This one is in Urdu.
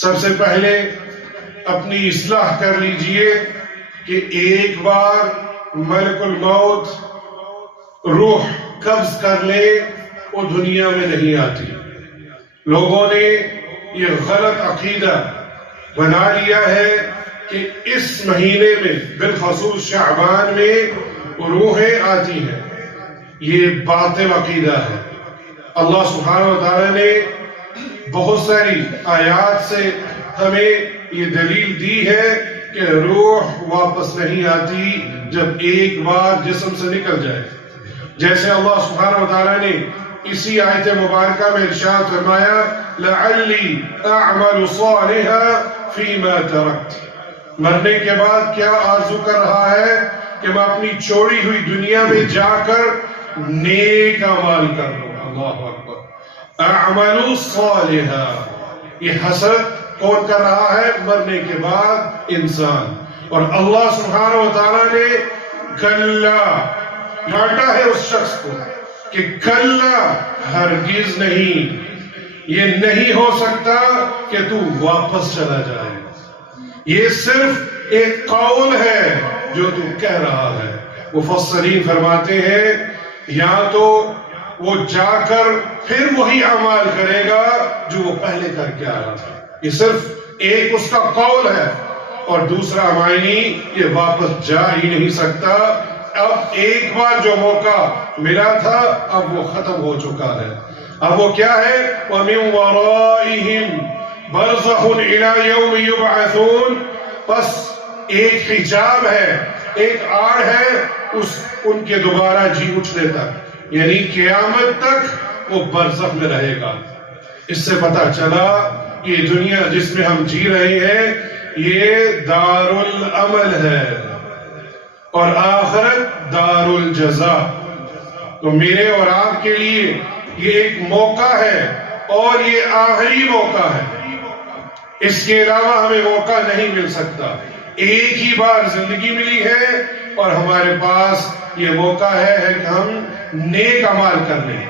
سب سے پہلے اپنی اصلاح کر لیجئے کہ ایک بار ملک الموت روح قبض کر لے وہ دنیا میں نہیں آتی۔ لوگوں نے یہ غلط عقیدہ بنا لیا ہے کہ اس مہینے میں بالخصوص شعبان میں روحیں آتی ہیں۔ یہ باطل عقیدہ ہے۔ اللہ سبحانہ وتعالی نے بہت ساری آیات سے ہمیں یہ دلیل دی ہے کہ روح واپس نہیں آتی جب ایک بار جسم سے نکل جائے۔ جیسے اللہ سبحانہ وتعالی نے اسی آیت مبارکہ میں ارشاد فرمایا لَعَلِّي أَعْمَلُ صَالِحًا فِيمَا تَرَكْتُ، مرنے کے بعد کیا آرزو کر رہا ہے کہ میں اپنی چھوڑی ہوئی دنیا میں جا کر نیک اعمال کر لوں۔ اللہ اکبر، اعملوا صالحا، یہ حسرت کون کر رہا ہے؟ مرنے کے بعد انسان۔ اور اللہ سبحانہ وتعالی نے کلا ڈانٹا ہے اس شخص کو کہ کلا ہرگز نہیں، یہ نہیں ہو سکتا کہ تو واپس چلا جائے، یہ صرف ایک قول ہے جو تو کہہ رہا ہے۔ مفسرین فرماتے ہیں یا تو وہ جا کر پھر وہی اعمال کرے گا جو وہ پہلے کر کے آیا تھا، یہ صرف ایک اس کا قول ہے، اور دوسرا معنی یہ واپس جا ہی نہیں سکتا۔ اب ایک بار جو موقع ملا تھا اب وہ ختم ہو چکا ہے۔ اب وہ کیا ہے؟ وَمِن وَرَائِهِمْ بَرْزَخٌ إِلَى يَوْمِ يُبْعَثُونَ، بس ایک حجاب ہے، ایک آڑ ہے ان کے دوبارہ جی اٹھنے تک، یعنی قیامت تک وہ برزخ میں رہے گا۔ اس سے پتہ چلا یہ دنیا جس میں ہم جی رہے ہیں یہ دار العمل ہے اور آخرت دار الجزا۔ تو میرے اور آپ کے لیے یہ ایک موقع ہے اور یہ آخری موقع ہے، اس کے علاوہ ہمیں موقع نہیں مل سکتا۔ ایک ہی بار زندگی ملی ہے اور ہمارے پاس یہ موقع ہے کہ ہم نیک اعمال کر لیں۔